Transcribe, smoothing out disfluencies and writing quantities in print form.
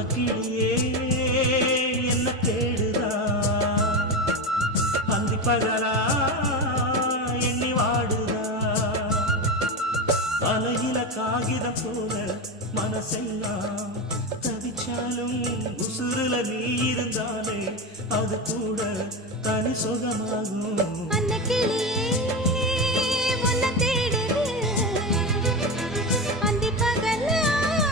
அன்னக்கிளியே என்ன தேடுதா அந்தி பகலா எண்ணி வாடுதா அலையில காகிதம் போல மனசெல்லாம் தவிச்சாலும் உசுருல நீ இருந்தாலே அது கூட தனி சுகமாகும் அன்னக்கிளியே